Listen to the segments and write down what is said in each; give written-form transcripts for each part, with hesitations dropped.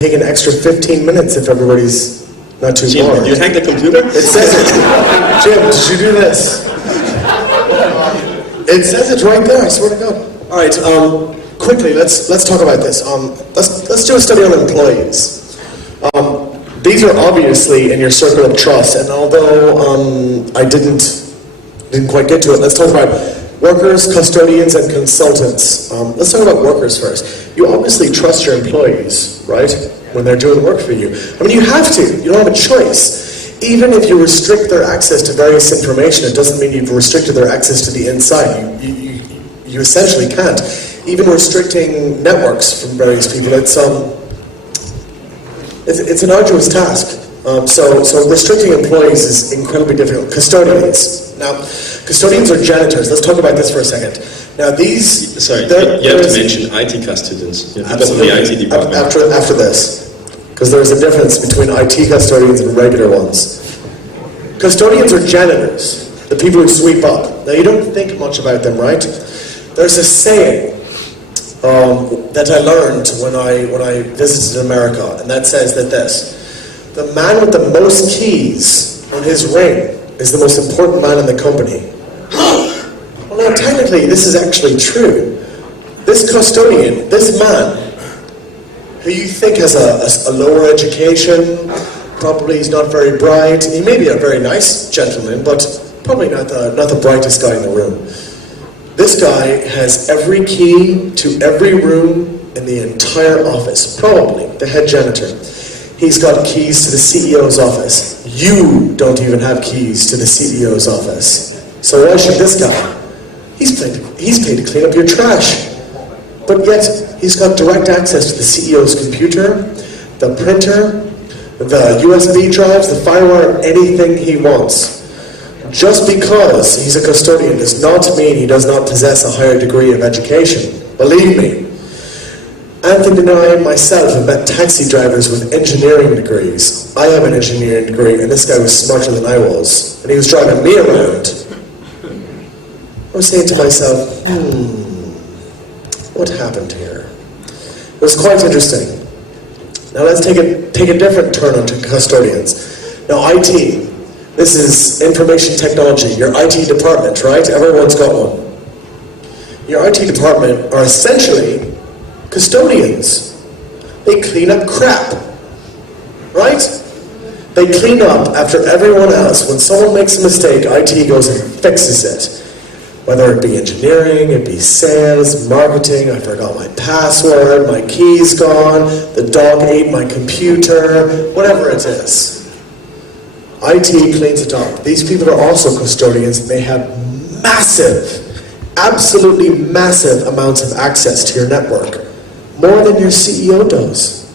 Take an extra 15 minutes if everybody's not too Jim, bored. did you hack the computer? It says it. Jim, did you do this? It says it right there, I swear to God. All right, quickly, let's talk about this. Let's do a study on employees. These are obviously in your circle of trust, and although I didn't quite get to it, let's talk about workers, custodians, and consultants. Let's talk about workers first. You obviously trust your employees, right? When they're doing work for you. I mean, you have to. You don't have a choice. Even if you restrict their access to various information, it doesn't mean you've restricted their access to the inside. You essentially can't. Even restricting networks from various people, it's an arduous task. So restricting employees is incredibly difficult. Custodians. Now, custodians are janitors. Let's talk about this for a second. Now these... Sorry, you have to mention IT custodians. People from the IT department. After this. Because there's a difference between IT custodians and regular ones. Custodians are janitors. The people who sweep up. Now you don't think much about them, right? There's a saying that I learned when I visited America, and that says that the man with the most keys on his ring is the most important man in the company. Well, now technically this is actually true. This custodian, this man, who you think has a lower education, probably he's not very bright, he may be a very nice gentleman, but probably not the brightest guy in the room. This guy has every key to every room in the entire office, probably the head janitor. He's got keys to the CEO's office. You don't even have keys to the CEO's office. So why should this guy? He's paid to clean up your trash. But yet, he's got direct access to the CEO's computer, the printer, the USB drives, the firewire, anything he wants. Just because he's a custodian does not mean he does not possess a higher degree of education. Believe me. Anthony and I myself have met taxi drivers with engineering degrees. I have an engineering degree, and this guy was smarter than I was. And he was driving me around. I was saying to myself, what happened here? It was quite interesting. Now let's take a different turn onto custodians. Now IT, this is information technology, your IT department, right? Everyone's got one. Your IT department are essentially custodians. They clean up crap, right? They clean up after everyone else. When someone makes a mistake, IT goes and fixes it. Whether it be engineering, it be sales, marketing, I forgot my password, my key's gone, the dog ate my computer, whatever it is. IT cleans it up. These people are also custodians, and they have massive, absolutely massive amounts of access to your network. More than your CEO does.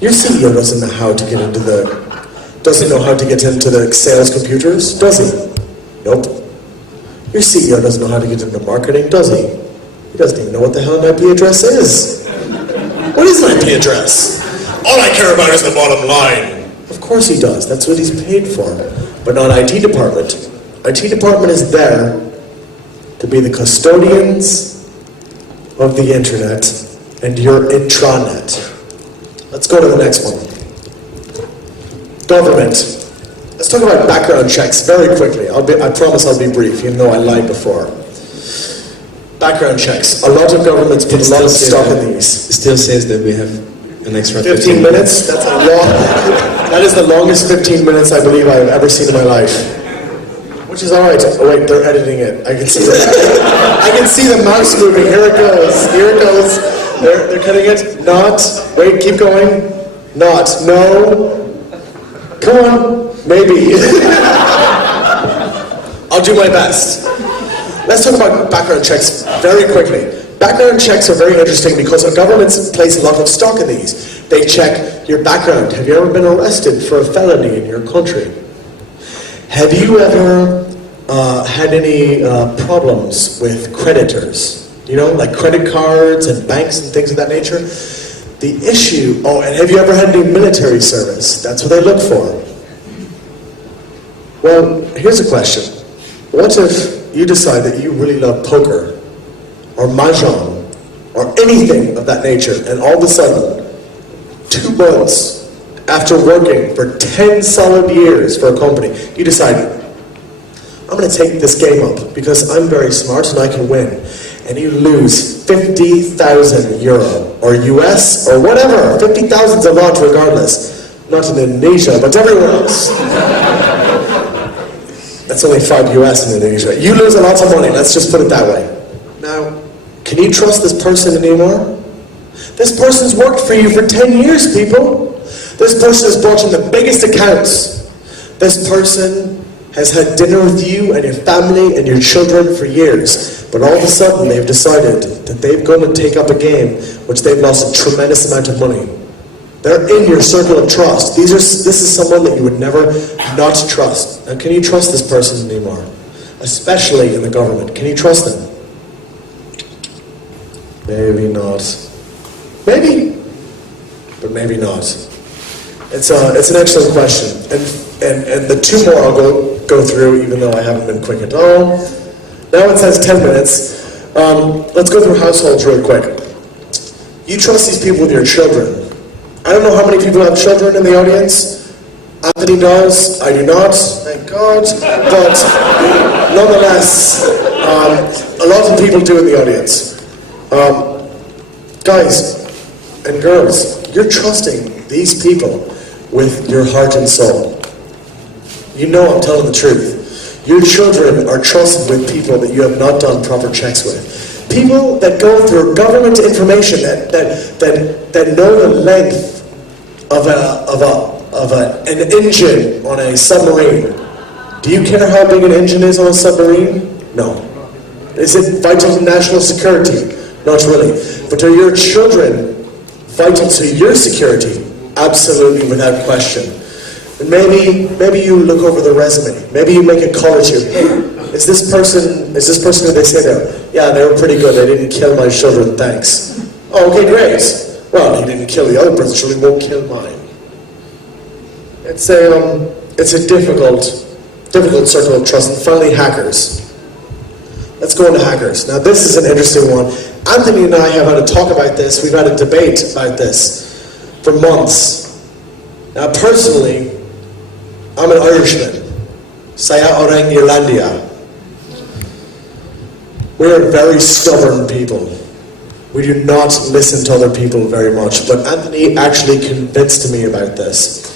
Your CEO doesn't know how to get into the sales computers, does he? Nope. Your CEO doesn't know how to get into marketing, does he? He doesn't even know what the hell an IP address is. What is an IP address? All I care about is the bottom line. Of course he does. That's what he's paid for. But not IT department. IT department is there to be the custodians of the internet and your intranet. Let's go to the next one. Government. Let's talk about background checks very quickly. I promise I'll be brief, even though I lied before. Background checks. A lot of governments put a lot of stock in these. It still says that we have an extra 15 minutes? That's a long... That is the longest 15 minutes I believe I've ever seen in my life. Which is alright. Oh wait, they're editing it. I can see it. I can see the mouse moving. Here it goes. Here it goes. They're cutting it. Not. Wait, keep going. Not. No. Come on. Maybe. I'll do my best. Let's talk about background checks very quickly. Background checks are very interesting because governments place a lot of stock in these. They check your background. Have you ever been arrested for a felony in your country? Have you ever had any problems with creditors? You know, like credit cards and banks and things of that nature? The issue, and have you ever had any military service? That's what they look for. Well, here's a question. What if you decide that you really love poker, or mahjong, or anything of that nature, and all of a sudden, months after working for 10 solid years for a company, you decide, I'm going to take this game up because I'm very smart and I can win. And you lose 50,000 euro or US or whatever. 50,000 is a lot regardless. Not in Indonesia, but everywhere else. That's only 5 US in Indonesia. You lose a lot of money, let's just put it that way. Now, can you trust this person anymore? This person's worked for you for 10 years, people. This person has brought in the biggest accounts. This person has had dinner with you and your family and your children for years. But all of a sudden, they've decided that they've gone to take up a game which they've lost a tremendous amount of money. They're in your circle of trust. This is someone that you would never not trust. Now, can you trust this person anymore? Especially in the government. Can you trust them? Maybe not. Maybe, but maybe not. It's an excellent question, and the two more I'll go through, even though I haven't been quick at all. Now it says 10 minutes. Let's go through households real quick. You trust these people with your children. I don't know how many people have children in the audience. Anthony does. I do not. Thank God. But nonetheless, a lot of people do in the audience. Guys and girls, you're trusting these people with your heart and soul. You know I'm telling the truth. Your children are trusted with people that you have not done proper checks with. People that go through government information that know the length of an engine on a submarine. Do you care how big an engine is on a submarine? No. Is it vital to national security? Not really. But are your children vital to your security? Absolutely, without question. And maybe you look over the resume. Maybe you make a call or two. Hey, is this person who they say they are? Yeah, they were pretty good. They didn't kill my children, thanks. Oh, okay, great. Well, he didn't kill the other person, so he won't kill mine. It's a difficult circle of trust. And finally, hackers. Let's go into hackers. Now, this is an interesting one. Anthony and I have had a talk about this. We've had a debate about this for months. Now, personally, I'm an Irishman. Saya orang Irlandia. We're very stubborn people. We do not listen to other people very much. But Anthony actually convinced me about this.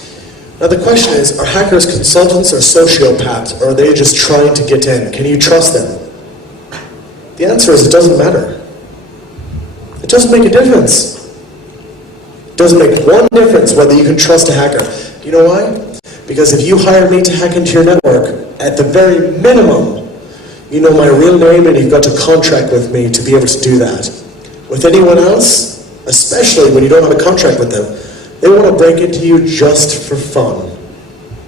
Now the question is, are hackers consultants or sociopaths, or are they just trying to get in? Can you trust them? The answer is it doesn't matter. It doesn't make a difference. It doesn't make one difference whether you can trust a hacker. You know why? Because if you hire me to hack into your network, at the very minimum, you know my real name and you've got to contract with me to be able to do that. With anyone else, especially when you don't have a contract with them, they want to break into you just for fun.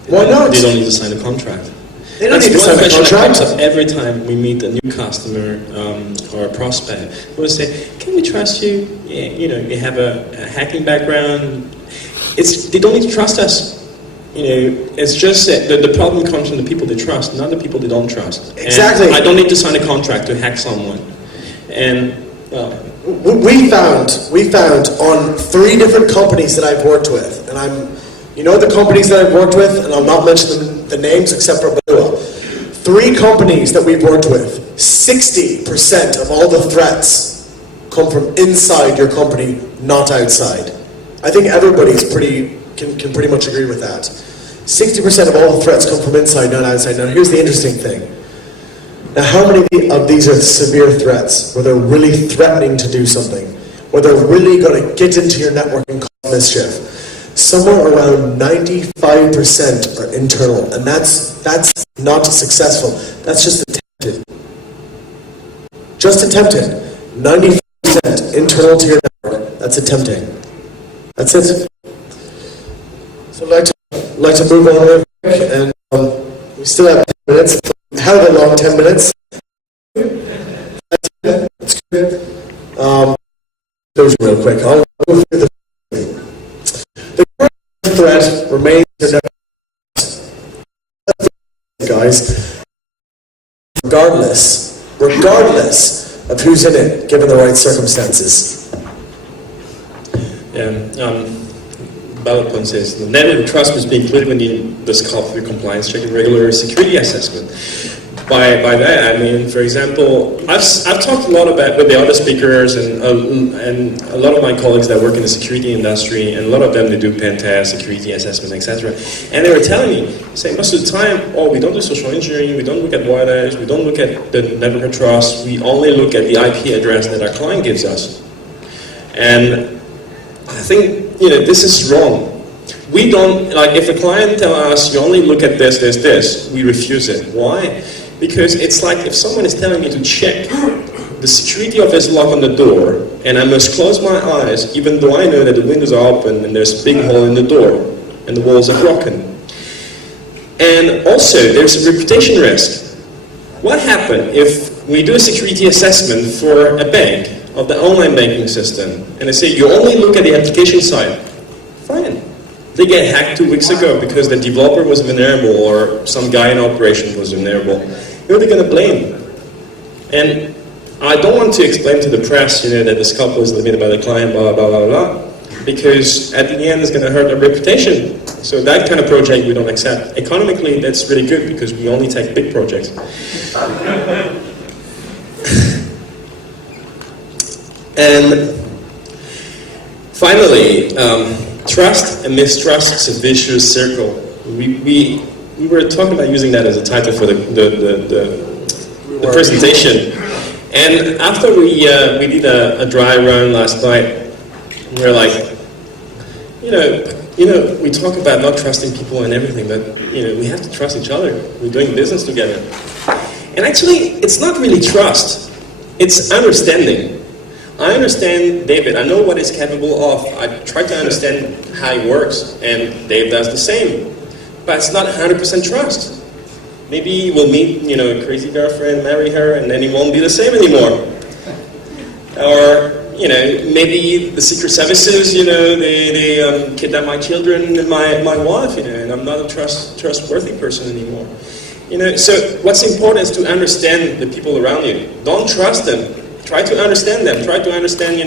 Why not? They don't need to sign a contract. They don't need to sign a contract. That comes up every time we meet a new customer or a prospect. We'll say, "Can we trust you? Yeah, you have a hacking background." They don't need to trust us. It's just that the problem comes from the people they trust, not the people they don't trust. Exactly. And I don't need to sign a contract to hack someone. And we found on 3 different companies that I've worked with, and the companies that I've worked with, and I'll not mention the names except for Balua. 3 companies that we've worked with, 60% of all the threats come from inside your company, not outside. I think everybody's can pretty much agree with that. 60% of all the threats come from inside, not outside. Now here's the interesting thing. Now how many of these are severe threats, where they're really threatening to do something, where they're really going to get into your network and cause mischief? Somewhere around 95% are internal, and that's not successful. That's just attempted. Just attempted. 95% internal to your network. That's attempting. That's it. So I'd like to move on real quick, and we still have 10 minutes. Hell of a long 10 minutes. That's good. Those real quick. I'll go through the current threat remains your network. Guys, regardless of who's in it, given the right circumstances. Yeah. bullet point says, the network of trust must be included when the scope of your compliance check and regular security assessment. By that, I mean, for example, I've talked a lot about with the other speakers and a lot of my colleagues that work in the security industry, and a lot of them, they do pen tests, security assessment, etc. And they were telling me, saying most of the time, oh, we don't do social engineering, we don't look at wireless, we don't look at the network of trust, we only look at the IP address that our client gives us. And I think, this is wrong. We don't, like, if a client tells us, you only look at this, we refuse it. Why? Because it's like if someone is telling me to check the security of this lock on the door, and I must close my eyes, even though I know that the windows are open and there's a big hole in the door, and the walls are broken. And also, there's a reputation risk. What happens if we do a security assessment for a bank of the online banking system, and they say you only look at the application side? Fine. They get hacked 2 weeks ago because the developer was vulnerable or some guy in operation was vulnerable. Who are they going to blame? And I don't want to explain to the press, that the scope was limited by the client, blah, blah, blah, blah, because at the end it's going to hurt our reputation. So that kind of project we don't accept. Economically, that's really good because we only take big projects. And finally, trust and mistrust is a vicious circle. We were talking about using that as a title for the presentation. And after we did a dry run last night, we were like, we talk about not trusting people and everything, but we have to trust each other. We're doing business together. And actually, it's not really trust. It's understanding. I understand David. I know what he's capable of. I try to understand how he works, and Dave does the same. But it's not 100% trust. Maybe we'll meet, a crazy girlfriend, marry her, and then it won't be the same anymore. Or, maybe the secret services, they kidnap my children and my wife, and I'm not a trustworthy person anymore. So what's important is to understand the people around you. Don't trust them. Try to understand them. Try to understand,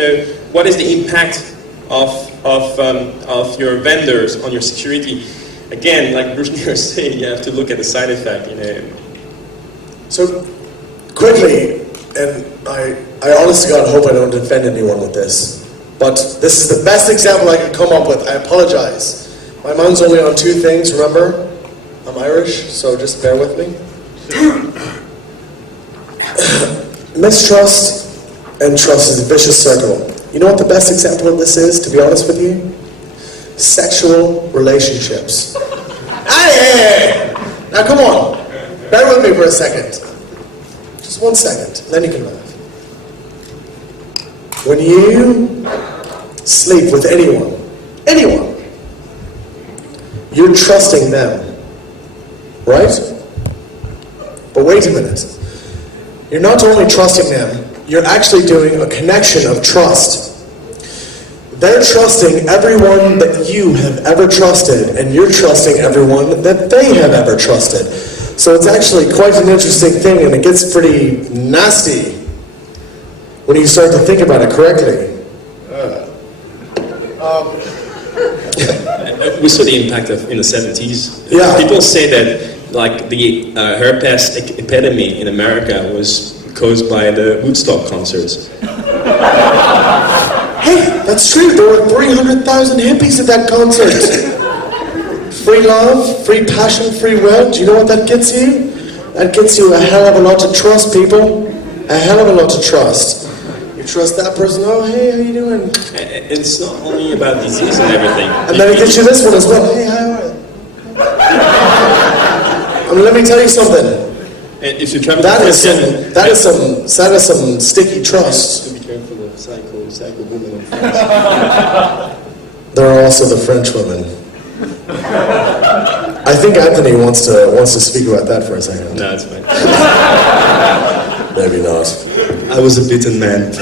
what is the impact of your vendors on your security. Again, like Bruce Neer said, you have to look at the side effect. So quickly, and I honestly God hope I don't offend anyone with this, but this is the best example I can come up with. I apologize. My mind's only on two things. Remember, I'm Irish, so just bear with me. Mistrust and trust is a vicious circle. You know what the best example of this is, to be honest with you? Sexual relationships. Hey! Now come on. Bear with me for a second. Just 1 second, then you can laugh. When you sleep with anyone, you're trusting them, right? But wait a minute. You're not only trusting them, you're actually doing a connection of trust. They're trusting everyone that you have ever trusted, and you're trusting everyone that they have ever trusted. So it's actually quite an interesting thing, and it gets pretty nasty when you start to think about it correctly. We saw the impact in the 70s. Yeah. People say that like the herpes epidemic in America was caused by the Woodstock concerts. Hey, that's true. There were 300,000 hippies at that concert. Free love, free passion, free will. Do you know what that gets you? That gets you a hell of a lot of trust, people. A hell of a lot of trust. You trust that person. Oh, hey, how you doing? It's not only about disease and everything. And then it gets you this one as well. Hey, how are you? I mean, let me tell you something. If you travel that is some sticky trust. Be careful of psycho women. There are also the French women. I think Anthony wants to speak about that for a second. No, it's fine. Maybe not. I was a bitten man.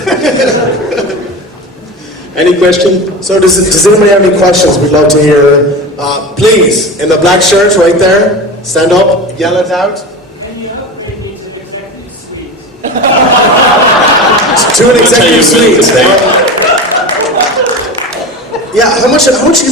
Any question? So does anybody have any questions? We'd love to hear. Please, in the black shirt right there, stand up, yell it out. Any upgrade needs an executive suite. To an executive suite. Yeah, how much